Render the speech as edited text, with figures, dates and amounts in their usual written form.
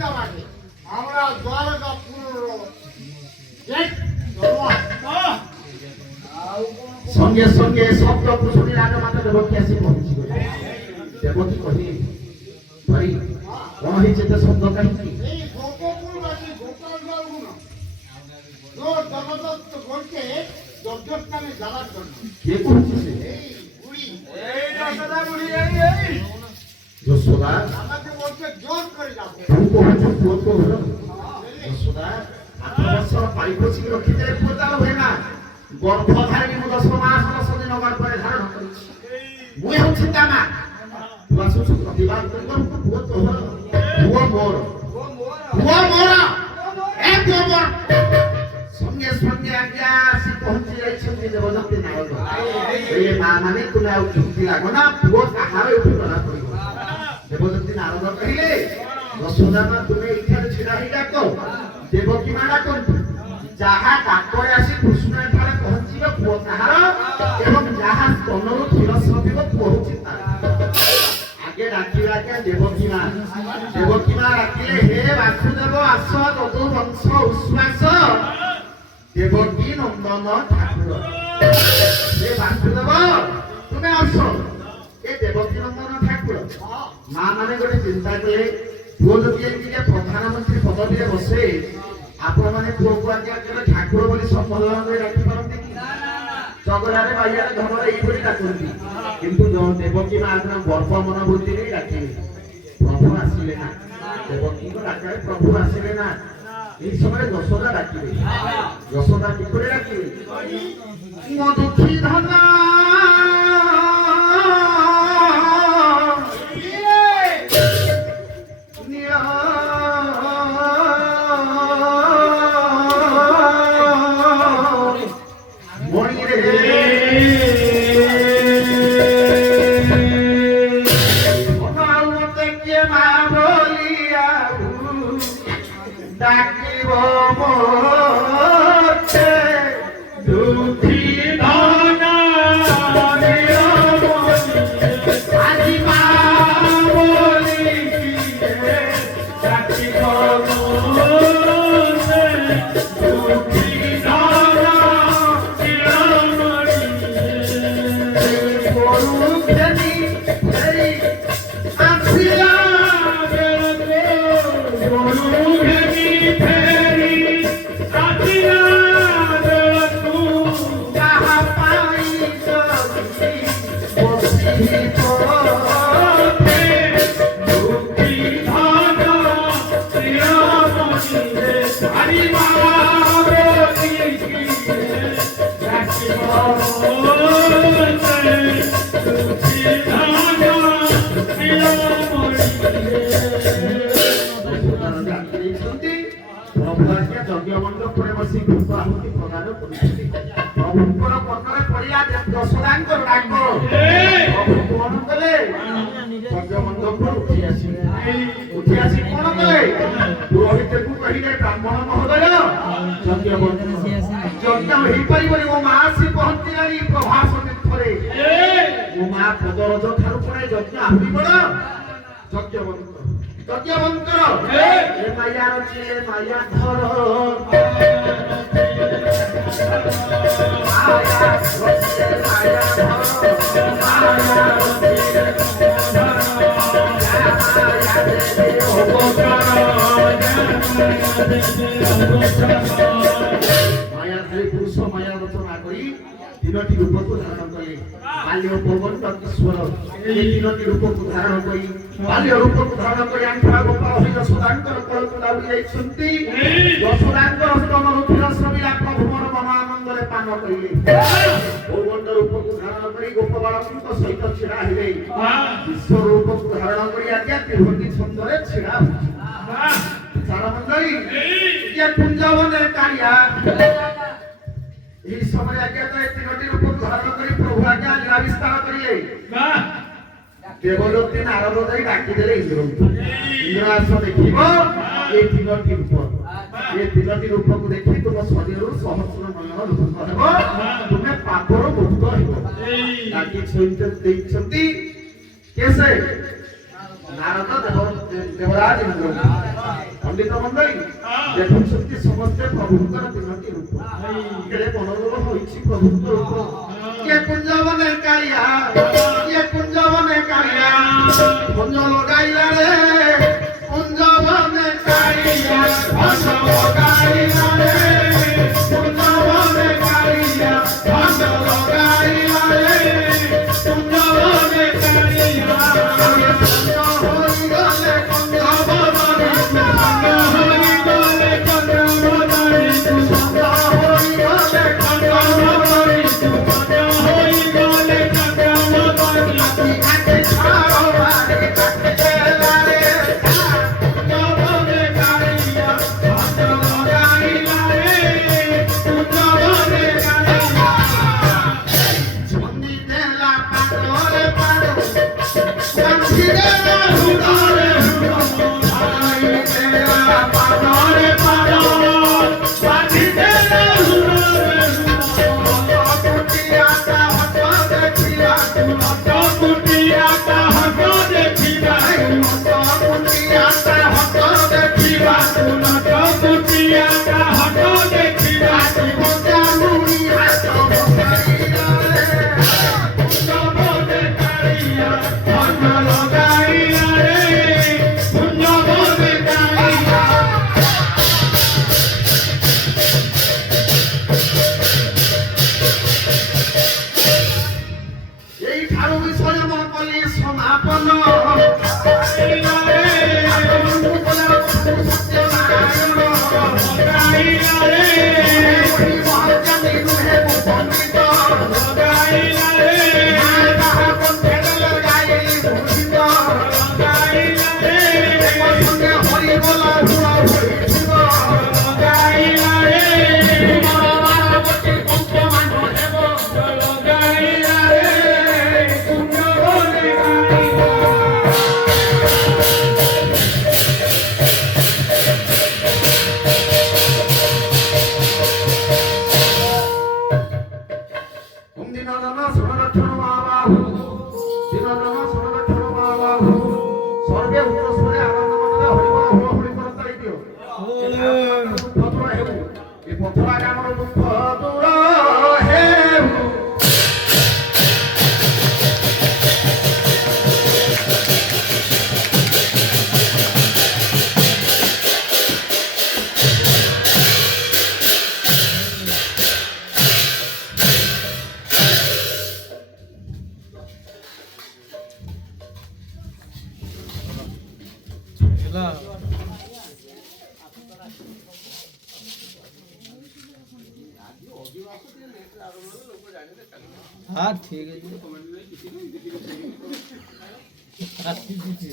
করতে লাগে আমরা দুর্গাপুর সঙ্গে সঙ্গে শব্দ কুশলীর আগে মাথা দেবকী আসি পৌঁছি দেবকী কহি ভাই কোন হয়েছে তো শব্দ কাহিনী এই গোপপুরবাসী গোপাল বাবু না জগদত্ত বলছে যজ্ঞস্থানে যাওয়ার জন্য কে করছে সে এই বুড়ি যশোদা বুড়ি এই যশোদা আমাকে বলছে জোর করে যাবো তুই কহছ পুଅ তো হলো যশোদা 18 বছর পারিপোষিক রক্ষিতে প্রচার হয় না গর্ভধারিণী মু 10 মাস 10 দিন হবার পরে ধারণ করেছি মুই হচ্ছে কামা তুই আসুছ প্রতিবাদ করিব পুଅ তো হলো পুଅ মোর এক নম্বর সঙ্গে সঙ্গে আজ্ঞা আসি পৌঁছে যাইଛନ୍ତି দেবদত্ত নারদ এই মা মানে তুমি ଆଉ চুক্তি লাগো না পুଅ কাହାର ଏଠୁ ଧରା ପଡିବ দেবদত্ত নারদ କହିଲେ যশোদা মা তুমি ଏଠାରେ ଛିଡ଼ା ହେଇ ଡାକ ଦେବକୀ ମା ଡାକନ୍ତୁ ଯାହା ଡାକରେ ଆସି କୃଷ୍ଣ ଏଠାରେ ପହଞ୍ଚିବ ପୁଅ କାହାର ଏବଂ ଯାହା ସ୍ତନରୁ କ୍ଷୀର ସ୍ରବିବ ପୁଅ ହେଉଛି ତାର ଆଗେ ଡାକିବା ଆଜ୍ଞା ଦେବକୀ ମା ଡାକିଲେ ହେ ବାସୁଦେବ ଆସ ଯଦୁ ବଂଶ ଉଶ୍ୱାସ দেবকী নন্দন ঠাকুর হে বাসুদেব তুমি আস এ দেবকী নন্দন ঠাকুর মা মানে গোটে চিন্তা কলে পুଅ যদি এদিকে প্রধানমন্ত্রী পদবীরে বসে আপন মানে পুଅକୁ আজ্ঞା কেবে ঠাকুর বলি সম্বোধন করে ডাকি পারନ୍ତି কি জগড়ারে বাইয়ারে ধমরে এইভଳି ডাকନ୍ତି কিন্তু দেবকী মা গর্ব মনোবୃତ୍ତିରେ ডাকিলে প্রভু আসিলে না দেবকীଙ୍କ ডাকারে প্রভু আসিলে না এই সময় যশোদা ডাকিবে যশোদা কি করে ডাকিবে মো দুঃখী ধনা ডাকিব মোতে দুঃখী ধনা আজি মা বলি ডাকিব মোতে দুঃখী ধনা গরু খেলি আসিয়া যজ্ঞমণ্ডপে বসি ধূপ আহুতি প্রদান করুଛନ୍ତି প্রভুଙ୍କର ମନରେ ପଡ଼ିଲା ଯଶୋଦାଙ୍କର ଡାକ ପ୍ରଭୁ କଣ କଲେ ଯଜ୍ଞମଣ୍ଡପରୁ ଉଠି ଆସି କଣ କଲେ ପୁରୋହିତକୁ କହିଲେ ବ୍ରାହ୍ମଣ ମହୋଦୟ ଯଜ୍ଞ ହେଇପାରିବନି ମୋ ମା ଆସି ପହଞ୍ଚିଲାଣି ପ୍ରଭାସ ତୀର୍ଥରେ ମୋ ମା ପଦରଜ ଠାରୁ ପଡ଼େ ଯଜ୍ଞ ଆହୁରି ବଡ଼ যজ্ঞবন্তর এ মায়ার ছেলে মায়া ধর মায়া ধরে পুরুষ মায়া রচনা করি তিনটি রূপକୁ ধারণ কলে বাল্য পবন কিশোর এই তিনটি রূপକୁ ধারণ করি বাল্য রূপକୁ ধারণ କରି ଆଣ୍ଠୁଆ ଗୋପାଳ ହୋଇ ଯଶୋଦାଙ୍କର କୋଳକୁ ଦାବି ଯାଇଛନ୍ତି ଯଶୋଦାଙ୍କର ସ୍ତନରୁ କ୍ଷୀର ସ୍ରବିଲା ପ୍ରଭୁ ମୋର ମନ ଆନନ୍ଦରେ ପାନ କରିଲେ ପୌଗଣ୍ଡ ରୂପକୁ ଧାରଣ କରି ଗୋପ ବାଳକଙ୍କ ସହିତ ଛିଡ଼ା ହେଲେ ବିଶ୍ୱ ରୂପକୁ ଧାରଣ କରି ଆଜ୍ଞା ତ୍ରିଭଙ୍ଗୀ ଛନ୍ଦରେ ଛିଡ଼ା ହୋଇଛି ଚାରମଣ୍ଡଳୀ ଇଏ କୁଞ୍ଜବନରେ କାଳିଆ এই সময় আজ্ঞা তো এই তিনটি রূপ ধারণ করে প্রভু আজ্ঞা লীলা বিস্তার করিলে দেবদত্ত নারদ যাই ডাকি দেলে ইন্দ্রকে ইন্দ্র আস দেখিব এই তিনটি রূপ এই তিনটি রূপକୁ দেখি তুম শরীরରୁ সহস্র নয়ন রূপ ହେବ তুমি পাপর মুক্ত ହେବ ডাকি ଦେଇଛନ୍ତି କେସେ ନାରଦ ଦେବରାଜ ଇନ୍ଦ୍ର ପଣ୍ଡିତ ମଣ୍ଡଳୀ ଦେଖୁଛନ୍ତି ସମସ୍ତେ ପ୍ରଭୁଙ୍କର ତିନୋଟି ରୂପ କେଡ଼େ ମନୋରମ ହୋଇଛି ପ୍ରଭୁଙ୍କ ରୂପ କିଏ କୁଞ୍ଜବନେ କାଳିଆ କିଏ କୁଞ୍ଜବନେ କାଳିଆ କୁଞ୍ଜ ଲଗାଇଲା ରେ କୁଞ୍ଜବନେ କାଳିଆ କୁଞ୍ଜ ଲଗାଇଲା ରେ କୁଞ୍ଜବନେ କାଳିଆ କୁଞ୍ଜ ଲଗାଇଲା ରେ କୁଞ୍ଜବନେ କାଳିଆ ହୋଇଗଲେ କୁଞ୍ଜବନେ ହୋଇଗଲେ କୁଞ୍ଜବନେ ହୋଇଗଲେ हाँ ठीक है जी